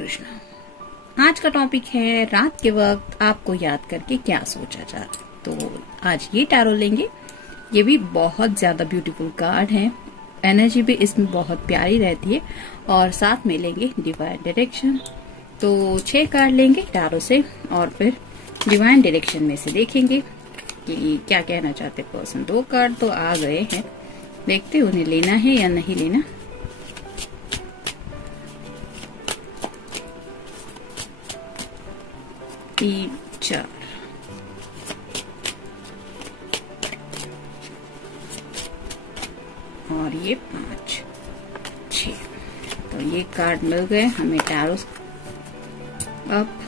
कृष्णा। आज का टॉपिक है रात के वक्त आपको याद करके क्या सोचा जाए। तो आज ये टैरो लेंगे। ये भी बहुत ज्यादा ब्यूटीफुल कार्ड है, एनर्जी भी इसमें बहुत प्यारी रहती है। और साथ में लेंगे डिवाइन डायरेक्शन। तो 6 कार्ड लेंगे टैरो से और फिर डिवाइन डायरेक्शन में से देखेंगे कि क्या कहना चाहते पर्सन। 2 कार्ड तो आ गए हैं, देखते उन्हें लेना है या नहीं लेना। तीन 4 और ये 5 6। तो ये कार्ड मिल गए हमें टैरो। अब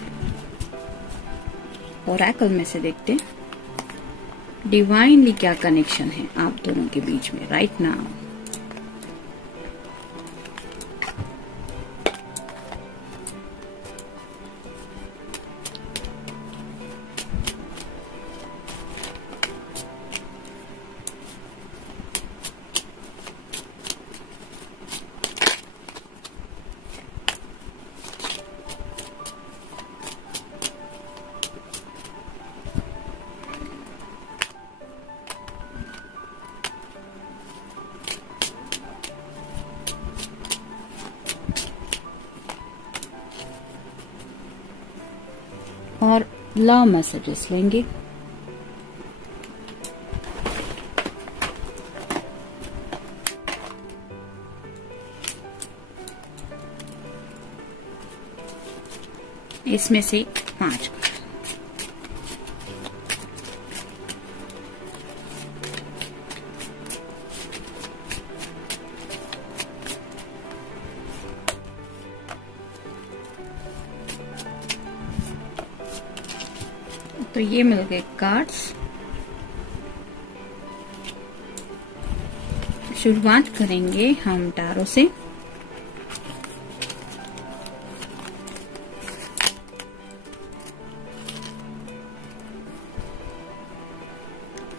ओरेकल में से देखते हैं डिवाइनली क्या कनेक्शन है आप दोनों के बीच में राइट नाउ। और लव मैसेजेस लेंगे। इसमें से 5 तो ये मिल गए कार्ड्स। शुरुआत करेंगे हम टैरो से।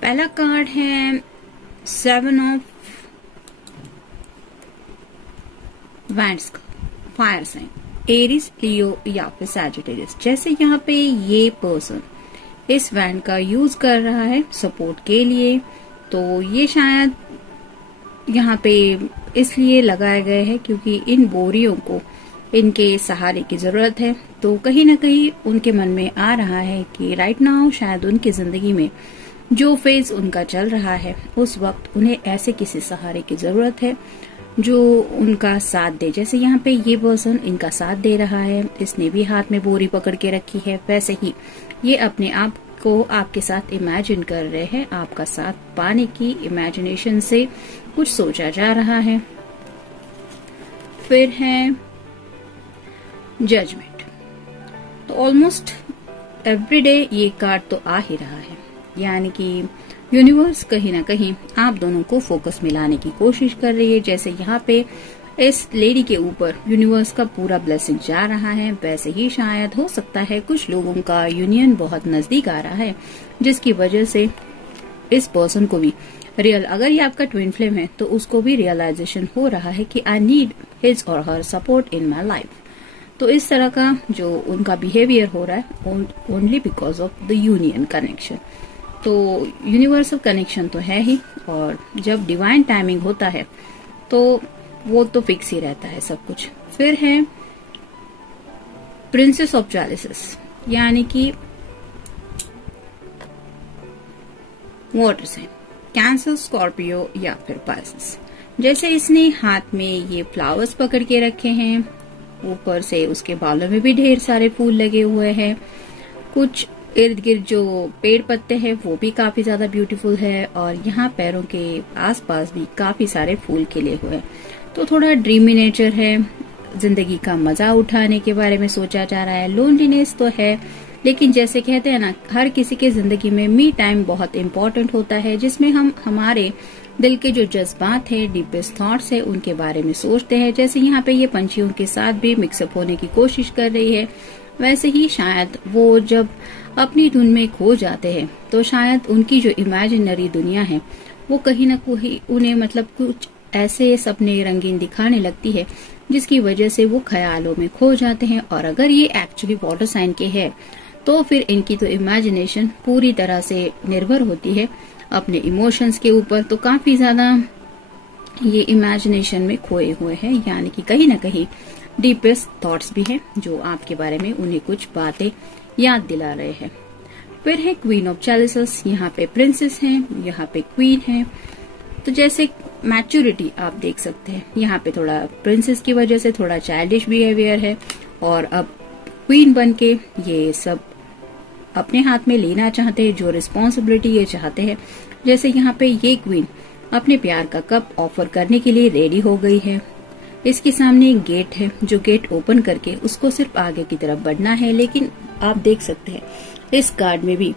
पहला कार्ड है 7 ऑफ वैंड्स का, फायर साइन, एरीज, लियो या फिर सैजिटेरियस। जैसे यहाँ पे ये पर्सन इस वैंड का यूज कर रहा है सपोर्ट के लिए, तो ये शायद यहाँ पे इसलिए लगाए गए हैं क्योंकि इन बोरियों को इनके सहारे की जरूरत है। तो कहीं ना कहीं उनके मन में आ रहा है कि राइट नाउ शायद उनकी जिंदगी में जो फेज उनका चल रहा है उस वक्त उन्हें ऐसे किसी सहारे की जरूरत है जो उनका साथ दे। जैसे यहाँ पे ये पर्सन इनका साथ दे रहा है, इसने भी हाथ में बोरी पकड़ के रखी है, वैसे ही ये अपने आप को आपके साथ इमेजिन कर रहे हैं। आपका साथ पाने की इमेजिनेशन से कुछ सोचा जा रहा है। फिर है जजमेंट। तो ऑलमोस्ट एवरीडे ये कार्ड तो आ ही रहा है, यानी कि यूनिवर्स कहीं ना कहीं आप दोनों को फोकस में लाने की कोशिश कर रही है। जैसे यहाँ पे इस लेडी के ऊपर यूनिवर्स का पूरा ब्लेसिंग जा रहा है, वैसे ही शायद हो सकता है कुछ लोगों का यूनियन बहुत नजदीक आ रहा है, जिसकी वजह से इस पर्सन को भी अगर ये आपका ट्विन फ्लेम है तो उसको भी रियलाइजेशन हो रहा है कि आई नीड हिज और हर सपोर्ट इन माई लाइफ। तो इस तरह का जो उनका बिहेवियर हो रहा है only because of the union connection. तो यूनिवर्सल कनेक्शन तो है ही, और जब डिवाइन टाइमिंग होता है तो वो तो फिक्स ही रहता है सब कुछ। फिर है प्रिंसेस ऑफ चैलिसेस, यानी कि वाटर साइन, कैंसर, स्कॉर्पियो या फिर पाइसेस। जैसे इसने हाथ में ये फ्लावर्स पकड़ के रखे हैं, ऊपर से उसके बालों में भी ढेर सारे फूल लगे हुए हैं। कुछ इर्द गिर्द जो पेड़ पत्ते हैं वो भी काफी ज्यादा ब्यूटीफुल है, और यहाँ पैरों के आसपास भी काफी सारे फूल खिले हुए हैं। तो थोड़ा ड्रीमी नेचर है, जिंदगी का मजा उठाने के बारे में सोचा जा रहा है। लोनलीनेस तो है, लेकिन जैसे कहते हैं ना, हर किसी के जिंदगी में मी टाइम बहुत इम्पोर्टेंट होता है, जिसमें हम हमारे दिल के जो जज्बात हैं, डीपेस्ट थॉट्स है, उनके बारे में सोचते हैं। जैसे यहाँ पे ये पंछियों के साथ भी मिक्सअप होने की कोशिश कर रही है, वैसे ही शायद वो जब अपनी धुन में खो जाते हैं तो शायद उनकी जो इमेजिनरी दुनिया है वो कहीं ना कहीं उन्हें मतलब कुछ ऐसे सपने रंगीन दिखाने लगती है जिसकी वजह से वो ख्यालों में खो जाते हैं। और अगर ये एक्चुअली वाटर साइन के है तो फिर इनकी तो इमेजिनेशन पूरी तरह से निर्भर होती है अपने इमोशंस के ऊपर, तो काफी ज्यादा ये इमेजिनेशन में खोए हुए हैं, यानी कि कहीं ना कहीं डीपेस्ट थॉट्स भी हैं जो आपके बारे में उन्हें कुछ बातें याद दिला रहे हैं। फिर है क्वीन ऑफ चैलिसेस, यहाँ पे प्रिंसेस हैं, यहाँ पे क्वीन है। तो जैसे मैच्योरिटी आप देख सकते हैं, यहाँ पे थोड़ा प्रिंसेस की वजह से थोड़ा चाइल्डिश बिहेवियर है, और अब क्वीन बन के ये सब अपने हाथ में लेना चाहते हैं, जो रिस्पॉन्सिबिलिटी ये चाहते हैं। जैसे यहाँ पे ये क्वीन अपने प्यार का कप ऑफर करने के लिए रेडी हो गई है। इसके सामने एक गेट है, जो गेट ओपन करके उसको सिर्फ आगे की तरफ बढ़ना है, लेकिन आप देख सकते हैं इस कार्ड में भी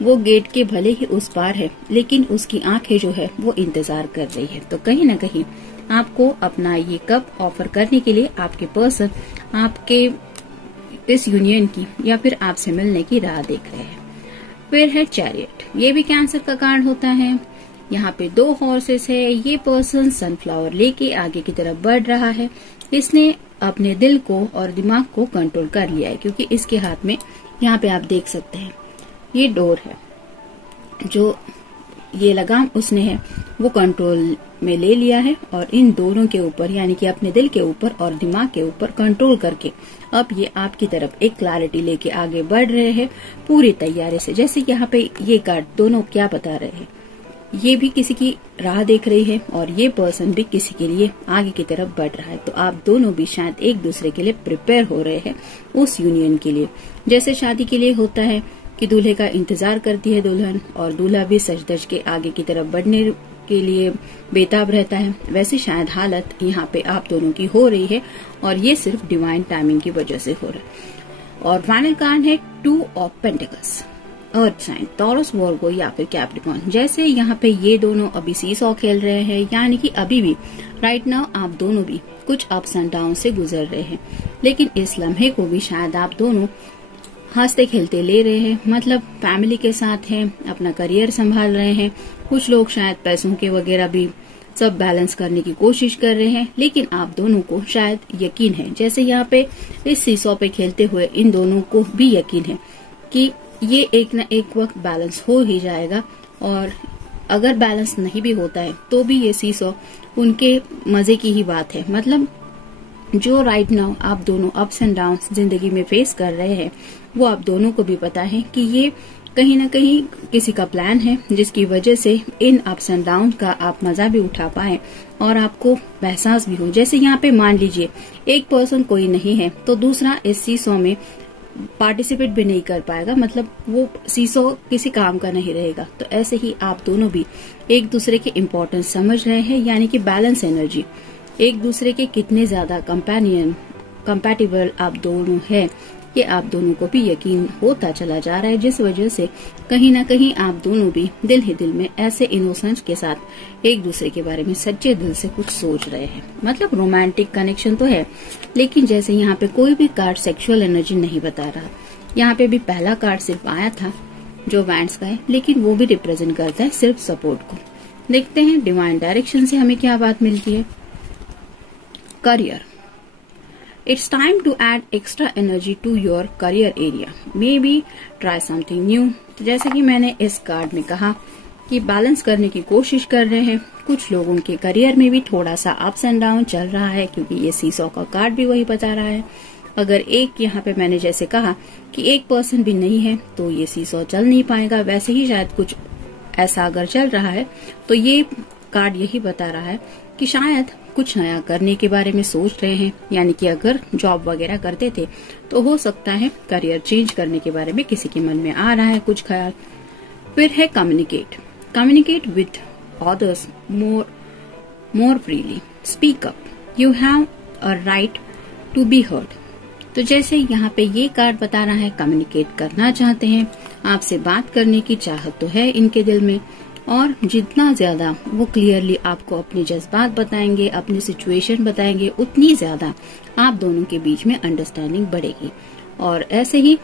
वो गेट के भले ही उस पार है, लेकिन उसकी आंखें जो है वो इंतजार कर रही है। तो कहीं ना कहीं आपको अपना ये कप ऑफर करने के लिए आपके पर्सन आपके इस यूनियन की या फिर आपसे मिलने की राह देख रहे हैं। फिर है चैरियट, ये भी कैंसर का कार्ड होता है। यहाँ पे 2 हॉर्सेस है। ये पर्सन सनफ्लावर लेके आगे की तरफ बढ़ रहा है। इसने अपने दिल को और दिमाग को कंट्रोल कर लिया है, क्योंकि इसके हाथ में यहाँ पे आप देख सकते हैं ये डोर है, जो ये लगाम उसने है वो कंट्रोल में ले लिया है, और इन दोनों के ऊपर यानी कि अपने दिल के ऊपर और दिमाग के ऊपर कंट्रोल करके अब ये आपकी तरफ एक क्लैरिटी लेके आगे बढ़ रहे हैं पूरी तैयारी से। जैसे यहाँ पे ये कार्ड दोनों क्या बता रहे हैं, ये भी किसी की राह देख रही है और ये पर्सन भी किसी के लिए आगे की तरफ बढ़ रहा है। तो आप दोनों भी शायद एक दूसरे के लिए प्रिपेयर हो रहे हैं उस यूनियन के लिए। जैसे शादी के लिए होता है कि दूल्हे का इंतजार करती है दुल्हन, और दूल्हा भी सज धज के आगे की तरफ बढ़ने के लिए बेताब रहता है, वैसे शायद हालत यहाँ पे आप दोनों की हो रही है, और ये सिर्फ डिवाइन टाइमिंग की वजह से हो रहा है। और फाइनल कार्ड है 2 of pentacles, earth sign, Taurus, Virgo या फिर कैप्रिकॉर्न। जैसे यहाँ पे ये दोनों अभी सीसॉ खेल रहे हैं, यानी कि अभी भी राइट नाउ आप दोनों भी कुछ अप्स एंड डाउन से गुजर रहे हैं, लेकिन इस लम्हे को भी शायद आप दोनों हंसते खेलते ले रहे हैं। मतलब फैमिली के साथ हैं, अपना करियर संभाल रहे हैं, कुछ लोग शायद पैसों के वगैरह भी सब बैलेंस करने की कोशिश कर रहे हैं, लेकिन आप दोनों को शायद यकीन है, जैसे यहाँ पे इस सीसॉ पे खेलते हुए इन दोनों को भी यकीन है कि ये एक न एक वक्त बैलेंस हो ही जाएगा, और अगर बैलेंस नहीं भी होता है तो भी ये सीसॉ उनके मजे की ही बात है। मतलब जो राइट नाउ आप दोनों अप्स एंड डाउन्स जिंदगी में फेस कर रहे हैं, वो आप दोनों को भी पता है कि ये कहीं ना कहीं किसी का प्लान है, जिसकी वजह से इन अप्स एंड डाउन का आप मजा भी उठा पाए और आपको एहसास भी हो। जैसे यहाँ पे मान लीजिए एक पर्सन कोई नहीं है तो दूसरा इस सीसॉ में पार्टिसिपेट भी नहीं कर पाएगा, मतलब वो सीसॉ किसी काम का नहीं रहेगा। तो ऐसे ही आप दोनों भी एक दूसरे के इम्पोर्टेंस समझ रहे हैं, यानी कि बैलेंस एनर्जी, एक दूसरे के कितने ज्यादा कंपैटिबल आप दोनों हैं, ये आप दोनों को भी यकीन होता चला जा रहा है, जिस वजह से कहीं ना कहीं आप दोनों भी दिल ही दिल में ऐसे इनोसेंस के साथ एक दूसरे के बारे में सच्चे दिल से कुछ सोच रहे हैं। मतलब रोमांटिक कनेक्शन तो है, लेकिन जैसे यहाँ पे कोई भी कार्ड सेक्सुअल एनर्जी नहीं बता रहा। यहाँ पे भी पहला कार्ड सिर्फ आया था जो वैंड्स का है, लेकिन वो भी रिप्रेजेंट करता है सिर्फ सपोर्ट को। देखते हैं डिवाइन डायरेक्शन से हमें क्या बात मिलती है। Career, It's time to add extra energy to your career area. Maybe try something new. तो जैसे कि मैंने इस कार्ड में कहा कि बैलेंस करने की कोशिश कर रहे हैं। कुछ लोगों के करियर में भी थोड़ा सा अप्स एंड डाउन चल रहा है, क्योंकि ये सीसॉ का कार्ड भी वही बता रहा है। अगर एक यहाँ पे मैंने जैसे कहा कि एक पर्सन भी नहीं है तो ये सीसॉ चल नहीं पाएगा, वैसे ही शायद कुछ ऐसा अगर चल रहा है तो ये कार्ड यही बता रहा है कि शायद कुछ नया करने के बारे में सोच रहे हैं, यानी कि अगर जॉब वगैरह करते थे तो हो सकता है करियर चेंज करने के बारे में किसी के मन में आ रहा है कुछ ख्याल। फिर है communicate with others more freely, speak up, you have a right to be heard. तो जैसे यहाँ पे ये कार्ड बता रहा है कम्युनिकेट करना चाहते हैं, आपसे बात करने की चाहत तो है इनके दिल में, और जितना ज्यादा वो क्लियरली आपको अपने जज्बात बताएंगे, अपनी सिचुएशन बताएंगे, उतनी ज्यादा आप दोनों के बीच में अंडरस्टैंडिंग बढ़ेगी। और ऐसे ही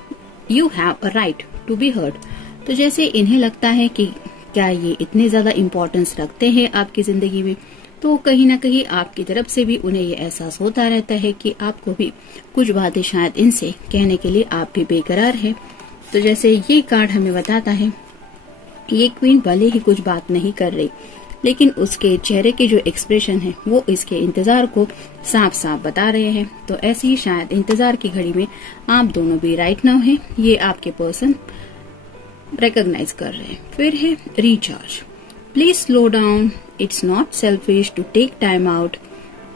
you have a right to be heard. तो जैसे इन्हें लगता है कि क्या ये इतने ज्यादा इम्पोर्टेंस रखते हैं आपकी जिंदगी में, तो कहीं ना कहीं आपकी तरफ से भी उन्हें ये एहसास होता रहता है कि आपको भी कुछ बातें शायद इनसे कहने के लिए आप भी बेकरार हैं। तो जैसे ये कार्ड हमें बताता है, ये क्वीन भले ही कुछ बात नहीं कर रही, लेकिन उसके चेहरे के जो एक्सप्रेशन है वो इसके इंतजार को साफ साफ बता रहे हैं। तो ऐसे ही शायद इंतजार की घड़ी में आप दोनों भी राइट नाउ हैं, ये आपके पर्सन रिकॉग्नाइज कर रहे हैं। फिर है recharge. Please slow down, it's not selfish to take time out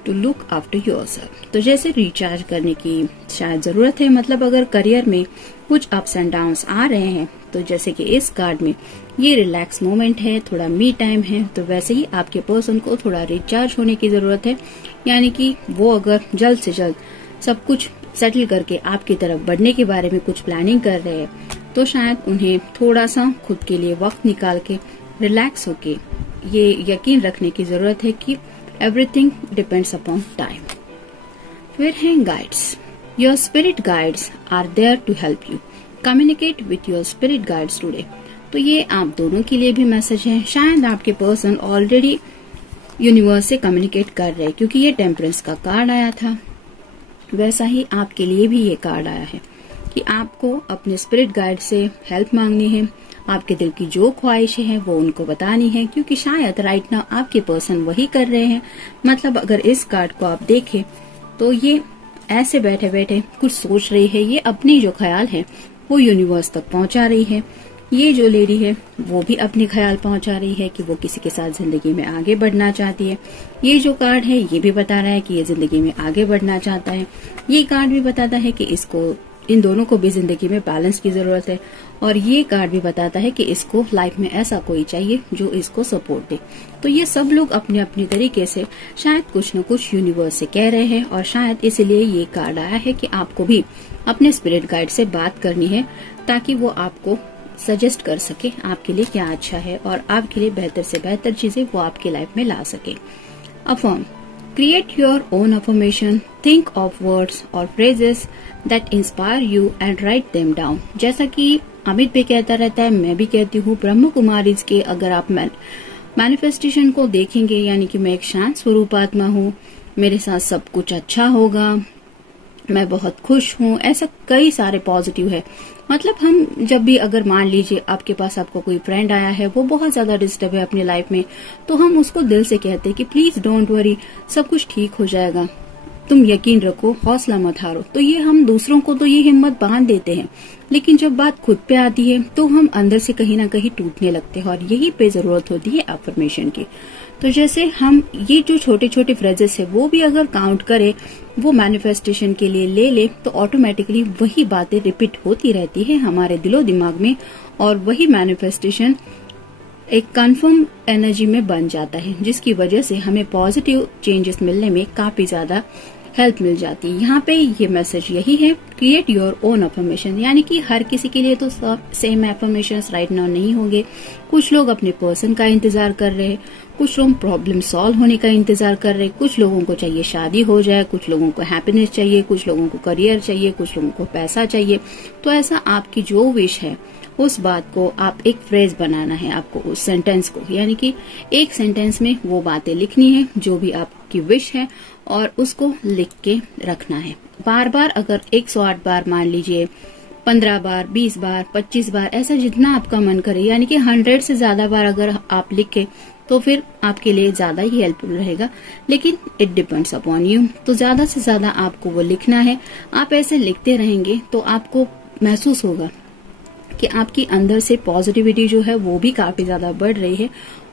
to look after yourself. तो जैसे रिचार्ज करने की शायद जरूरत है, मतलब अगर करियर में कुछ अप्स एंड डाउन्स आ रहे हैं, तो जैसे कि इस कार्ड में ये रिलैक्स मोमेंट है, थोड़ा मी टाइम है, तो वैसे ही आपके पर्सन को थोड़ा रिचार्ज होने की जरूरत है। यानी कि वो अगर जल्द से जल्द सब कुछ सेटल करके आपकी तरफ बढ़ने के बारे में कुछ प्लानिंग कर रहे हैं, तो शायद उन्हें थोड़ा सा खुद के लिए वक्त निकाल के रिलैक्स होके ये यकीन रखने की जरूरत है कि एवरीथिंग डिपेंड्स अपॉन टाइम। फिर है guides. Your spirit guides are there to help you, communicate with your spirit guides today. तो ये आप दोनों के लिए भी मैसेज है। शायद आपके पर्सन ऑलरेडी यूनिवर्स से कम्युनिकेट कर रहे हैं, क्योंकि ये टेम्परेंस का कार्ड आया था, वैसा ही आपके लिए भी ये कार्ड आया है कि आपको अपने स्पिरिट गाइड से हेल्प मांगनी है, आपके दिल की जो ख्वाहिशें हैं वो उनको बतानी है, क्योंकि शायद राइट नाउ आपके पर्सन वही कर रहे हैं। मतलब अगर इस कार्ड को आप देखें तो ये ऐसे बैठे बैठे कुछ सोच रही है, ये अपनी जो ख्याल है वो यूनिवर्स तक पहुंचा रही है। ये जो लेडी है वो भी अपने ख्याल पहुंचा रही है कि वो किसी के साथ जिंदगी में आगे बढ़ना चाहती है। ये जो कार्ड है ये भी बता रहा है कि ये जिंदगी में आगे बढ़ना चाहता है। ये कार्ड भी बताता है कि इसको इन दोनों को भी जिंदगी में बैलेंस की जरूरत है। और ये कार्ड भी बताता है कि इसको लाइफ में ऐसा कोई चाहिए जो इसको सपोर्ट दे। तो ये सब लोग अपने अपने तरीके से शायद कुछ न कुछ यूनिवर्स से कह रहे हैं, और शायद इसलिए ये कार्ड आया है कि आपको भी अपने स्पिरिट गाइड से बात करनी है, ताकि वो आपको सजेस्ट कर सके आपके लिए क्या अच्छा है और आपके लिए बेहतर से बेहतर चीजें वो आपकी लाइफ में ला सके। Affirm. Create your own affirmation. Think of words or phrases that inspire you and write them down. जैसा कि अमित भी कहता रहता है, मैं भी कहती हूँ, ब्रह्म कुमारीज के अगर आप मैनिफेस्टेशन को देखेंगे, यानी कि मैं एक शांत स्वरूप आत्मा हूँ, मेरे साथ सब कुछ अच्छा होगा, मैं बहुत खुश हूँ, ऐसा कई सारे पॉजिटिव है। मतलब हम जब भी अगर मान लीजिए आपके पास आपको कोई फ्रेंड आया है, वो बहुत ज्यादा डिस्टर्ब है अपनी लाइफ में, तो हम उसको दिल से कहते हैं कि प्लीज डोंट वरी, सब कुछ ठीक हो जाएगा, तुम यकीन रखो, हौसला मत हारो। तो ये हम दूसरों को तो ये हिम्मत बांध देते हैं, लेकिन जब बात खुद पे आती है तो हम अंदर से कहीं ना कहीं टूटने लगते हैं, और यही पे जरूरत होती है अफर्मेशन की। तो जैसे हम ये जो छोटे छोटे फ्रेजेस है वो भी अगर काउंट करें, वो मैनिफेस्टेशन के लिए ले ले, तो ऑटोमेटिकली वही बातें रिपीट होती रहती है हमारे दिलो दिमाग में, और वही मैनिफेस्टेशन एक कंफर्म एनर्जी में बन जाता है, जिसकी वजह से हमें पॉजिटिव चेंजेस मिलने में काफी ज्यादा हेल्प मिल जाती है। यहाँ पे ये मैसेज यही है, क्रिएट योर ओन अफर्मेशन, यानी कि हर किसी के लिए तो सेम अफर्मेशन राइट नाउ नहीं होंगे। कुछ लोग अपने पर्सन का इंतजार कर रहे हैं, कुछ लोग प्रॉब्लम सॉल्व होने का इंतजार कर रहे हैं, कुछ लोगों को चाहिए शादी हो जाए, कुछ लोगों को हैप्पीनेस चाहिए, कुछ लोगों को करियर चाहिए, कुछ लोगों को पैसा चाहिए। तो ऐसा आपकी जो विश है उस बात को आप एक फ्रेज बनाना है, आपको उस सेंटेंस को, यानी कि एक सेंटेंस में वो बातें लिखनी है जो भी आपकी विश है, और उसको लिख के रखना है। बार बार अगर 108 बार, मान लीजिए 15 बार, 20 बार, 25 बार, ऐसा जितना आपका मन करे, यानी कि 100 से ज्यादा बार अगर आप लिखे तो फिर आपके लिए ज्यादा ही हेल्पफुल रहेगा। लेकिन इट डिपेंड्स अपॉन यू, तो ज्यादा से ज्यादा आपको वो लिखना है। आप ऐसे लिखते रहेंगे तो आपको महसूस होगा कि आपकी अंदर से पॉजिटिविटी जो है वो भी काफी ज्यादा बढ़ रही है,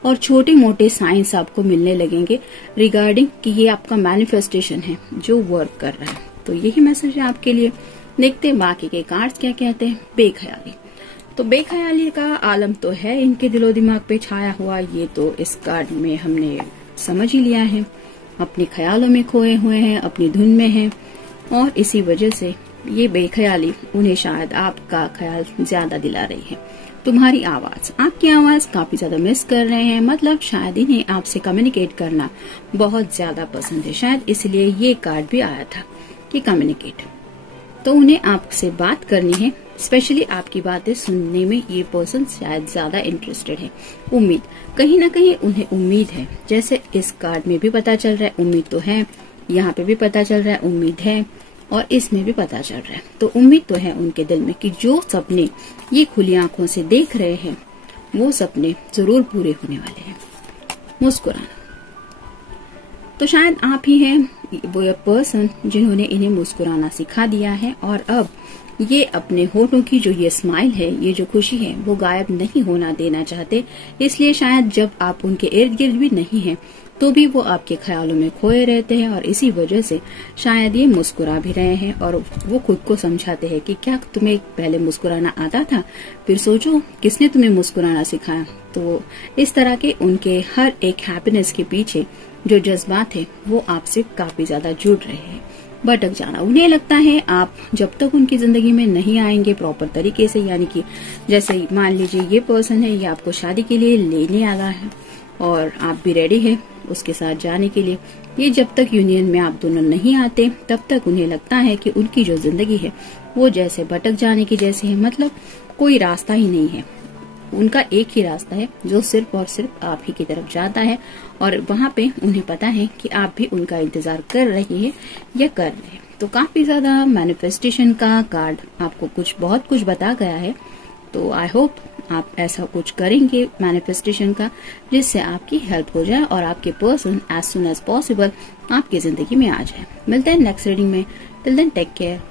और छोटे मोटे साइंस आपको मिलने लगेंगे रिगार्डिंग कि ये आपका मैनिफेस्टेशन है जो वर्क कर रहा है। तो यही मैसेज है आपके लिए। देखते हैं बाकी के कार्ड्स क्या कहते हैं। बेख्याली। तो बेख्याली का आलम तो है इनके दिलो दिमाग पे छाया हुआ, ये तो इस कार्ड में हमने समझ ही लिया है। अपने ख्यालों में खोए हुए हैं, अपनी धुन में हैं, और इसी वजह से ये बेख्याली उन्हें शायद आपका ख्याल ज्यादा दिला रही है। तुम्हारी आवाज, आपकी आवाज काफी ज्यादा मिस कर रहे हैं, मतलब शायद इन्हें आपसे कम्युनिकेट करना बहुत ज्यादा पसंद है, शायद इसलिए ये कार्ड भी आया था कि कम्युनिकेट। तो उन्हें आपसे बात करनी है, स्पेशली आपकी बातें सुनने में ये पर्सन शायद ज्यादा इंटरेस्टेड है। उम्मीद, कहीं ना कहीं उन्हें उम्मीद है, जैसे इस कार्ड में भी पता चल रहा है उम्मीद तो है, यहाँ पे भी पता चल रहा है उम्मीद है, और इसमें भी पता चल रहा है। तो उम्मीद तो है उनके दिल में कि जो सपने ये खुली आंखों से देख रहे हैं वो सपने जरूर पूरे होने वाले हैं। मुस्कुराना, तो शायद आप ही हैं वो पर्सन जिन्होंने इन्हें मुस्कुराना सिखा दिया है, और अब ये अपने होठों की जो ये स्माइल है, ये जो खुशी है, वो गायब नहीं होना देना चाहते। इसलिए शायद जब आप उनके इर्द गिर्द भी नहीं हैं तो भी वो आपके ख्यालों में खोए रहते हैं, और इसी वजह से शायद ये मुस्कुरा भी रहे हैं, और वो खुद को समझाते हैं कि क्या तुम्हें पहले मुस्कुराना आता था, फिर सोचो किसने तुम्हें मुस्कुराना सिखाया। तो इस तरह के उनके हर एक हैप्पीनेस के पीछे जो जज्बात है वो आपसे काफी ज्यादा जुड़ रहे हैं। भटक जाना, उन्हें लगता है आप जब तक उनकी जिंदगी में नहीं आएंगे प्रॉपर तरीके से, यानी कि जैसे मान लीजिए ये पर्सन है, ये आपको शादी के लिए लेने आया है और आप भी रेडी है उसके साथ जाने के लिए, ये जब तक यूनियन में आप दोनों नहीं आते तब तक उन्हें लगता है कि उनकी जो जिंदगी है वो जैसे भटक जाने की जैसे है, मतलब कोई रास्ता ही नहीं है। उनका एक ही रास्ता है जो सिर्फ और सिर्फ आप ही की तरफ जाता है, और वहाँ पे उन्हें पता है कि आप भी उनका इंतजार कर रही है या कर रहे हैं। तो काफी ज्यादा मैनिफेस्टेशन का कार्ड आपको बहुत कुछ बता गया है। तो आई होप आप ऐसा कुछ करेंगे मैनिफेस्टेशन का जिससे आपकी हेल्प हो जाए और आपके person as soon as possible आपकी जिंदगी में आ जाए। मिलते हैं नेक्स्ट रीडिंग में, टिल देन टेक केयर।